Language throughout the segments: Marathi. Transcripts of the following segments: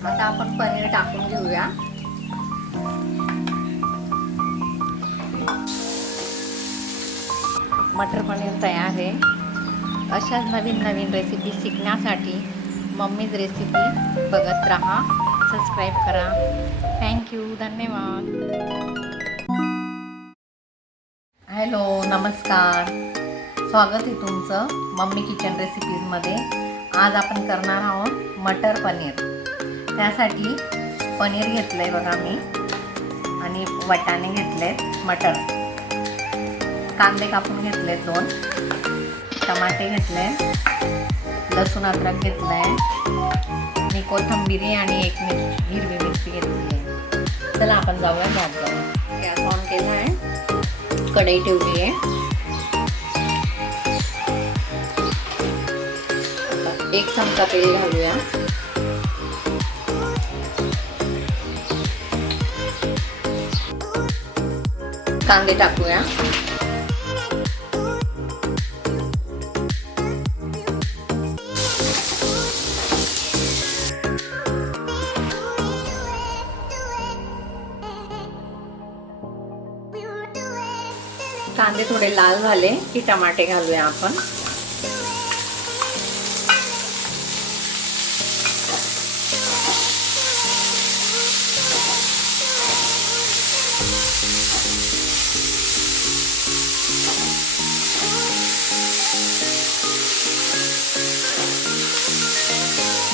आता आपण पनीर टाकून घेऊया. मटर पनीर तयार आहे. अशाच नवीन नवीन रेसिपी शिकण्यासाठी मम्मीज रेसिपी बघत राहा. सबस्क्राईब करा. थँक्यू. धन्यवाद. हॅलो, नमस्कार. स्वागत आहे तुमचं मम्मी किचन रेसिपीजमध्ये. आज आपण करणार आहोत मटर पनीर. त्यासाठी पनीर घेतलं आहे बघा मी, आणि वाटाणे घेतले, मटर, कांदे कापून घेतले 2, टमाटे घेतले, लसूण अद्रक घेतलं आहे मी, कोथिंबीर आणि 1 हिरवी मिरची घेतली आहे. चला आपण जाऊया गॅस जवळ. गॅस ऑन केला आहे, कढई ठेवली आहे. 1 चमचा तेल घालूया. कांदे टाकूया. कांदे थोडे लाल झाले की टमाटे घालूया आपण.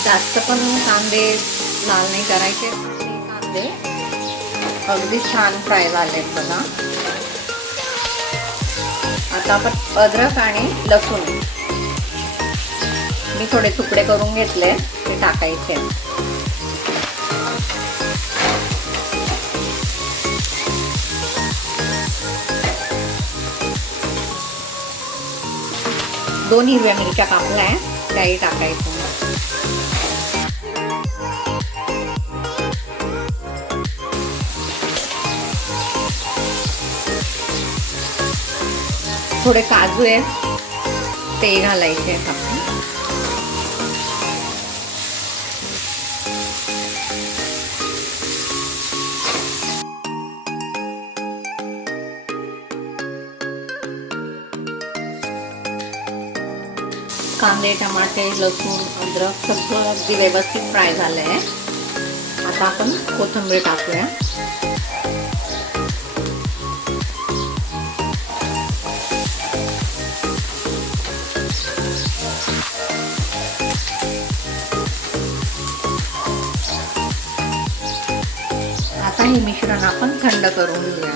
जास्त पण कांदे लाल नाही करायचे. कांदे अगदी छान फ्राय झालेत बघा. आता आपण अद्रक आणि लसूण मी थोडे तुकडे करून घेतले, ते टाकायचे. दोन हिरव्या मिरच्या कापल्या, त्याही टाकायचं. थोडे काजू आहेत, ते घालायचे आहेत आपण. कांदे, टमाटे, लसूण, अद्रक सगळं अगदी व्यवस्थित फ्राय झालं आहे. आता आपण कोथिंबीर टाकूया. आता हे मिश्रण आपण थंड करून घेऊया.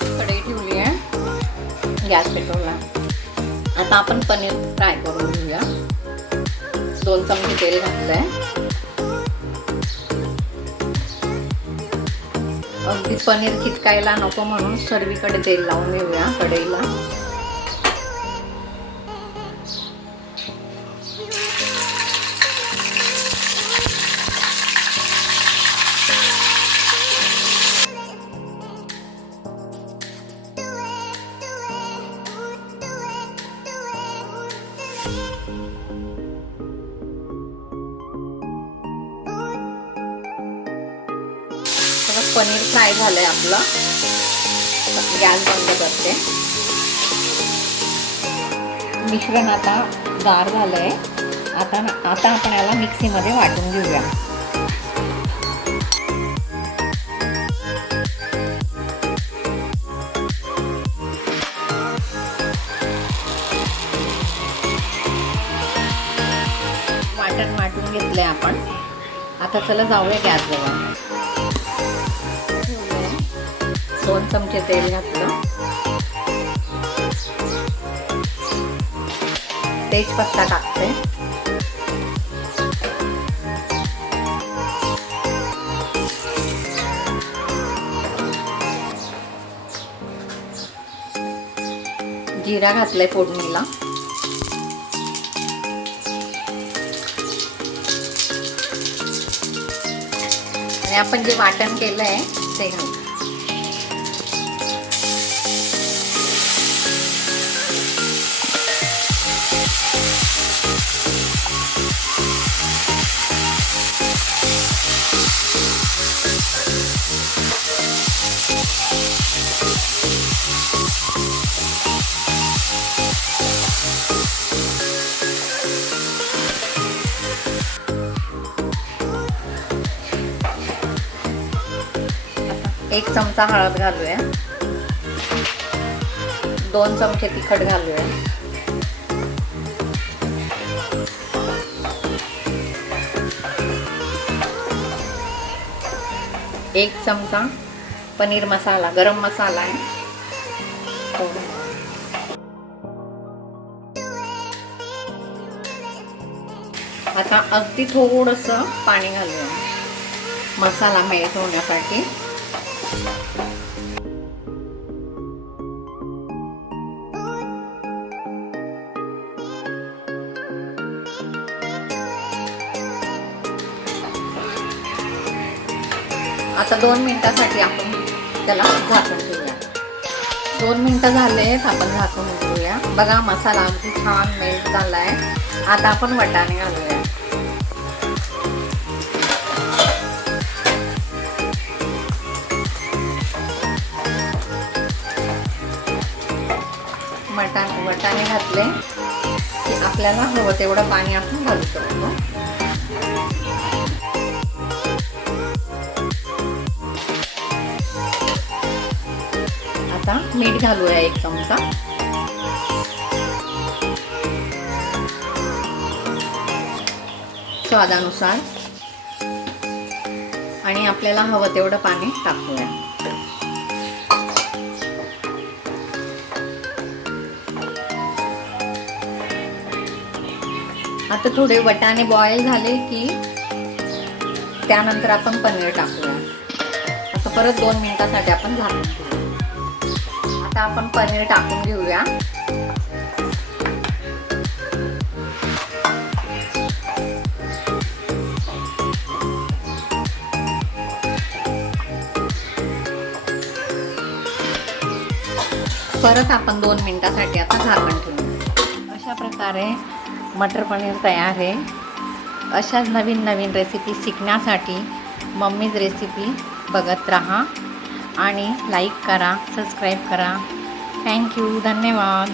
कढई ठेवली आहे, गॅस पेटवला. आता आपण पनीर फ्राय करून घेऊया. 2 चमचे तेल घातलंय. अगदी पनीर चिटकायला नको म्हणून सर्वीकडे तेल लावून घेऊया कढईला. पनीर फ्राय झालंय आपलं. गॅस बंद करते. मिश्रण आता गार झालंय. आता आपण याला मिक्सीमध्ये वाटून घेऊया. वाटून घेतलंय आपण. आता चला जाऊया गॅस जवळ. 2 चमचे तेल घातलं. तेजपत्ता टाकते. जिरा घातलाय फोडणीला. आणि आपण जे वाटण केलंय ते घालू. 1 चमचा हळद घालूया, 2 चमचे तिखट घालूया, 1 चमचा पनीर मसाला, गरम मसाला आहे. आता अगदी थोडंसं पाणी घालूया मसाला मेल्ट होण्यासाठी. आता 2 मिनिटासाठी आपण त्याला झाकून ठेवूया. 2 मिनिटं झालेत, आपण झाकून उघडूया. बघा मसाला अगदी छान मेल्ट झाला आहे. आता आपण वाटाणे घालूया. वाटाणे घातले की आपल्याला हवं तेवढं पाणी आपण घालू शकतो. आता मीठ घालूया 1 चमचा. स्वादानुसार आणि आपल्याला हवं तेवढं पाणी टाकूया. आता थोडे वाटाणे बॉईल झाले की त्यानंतर आपण पनीर टाकूया. आता परत 2 मिनिटासाठी आपण झाकून ठेवूया. आता आपण पनीर टाकून घेऊया. परत आपण 2 मिनिटासाठी आता झाकण ठेवूया. अशा प्रकारे मटर पनीर तयार आहे. अशाच नवीन नवीन रेसिपी शिकण्यासाठी मम्मीज रेसिपी बघत राहा आणि लाईक करा, सबस्क्राईब करा. थँक्यू, धन्यवाद.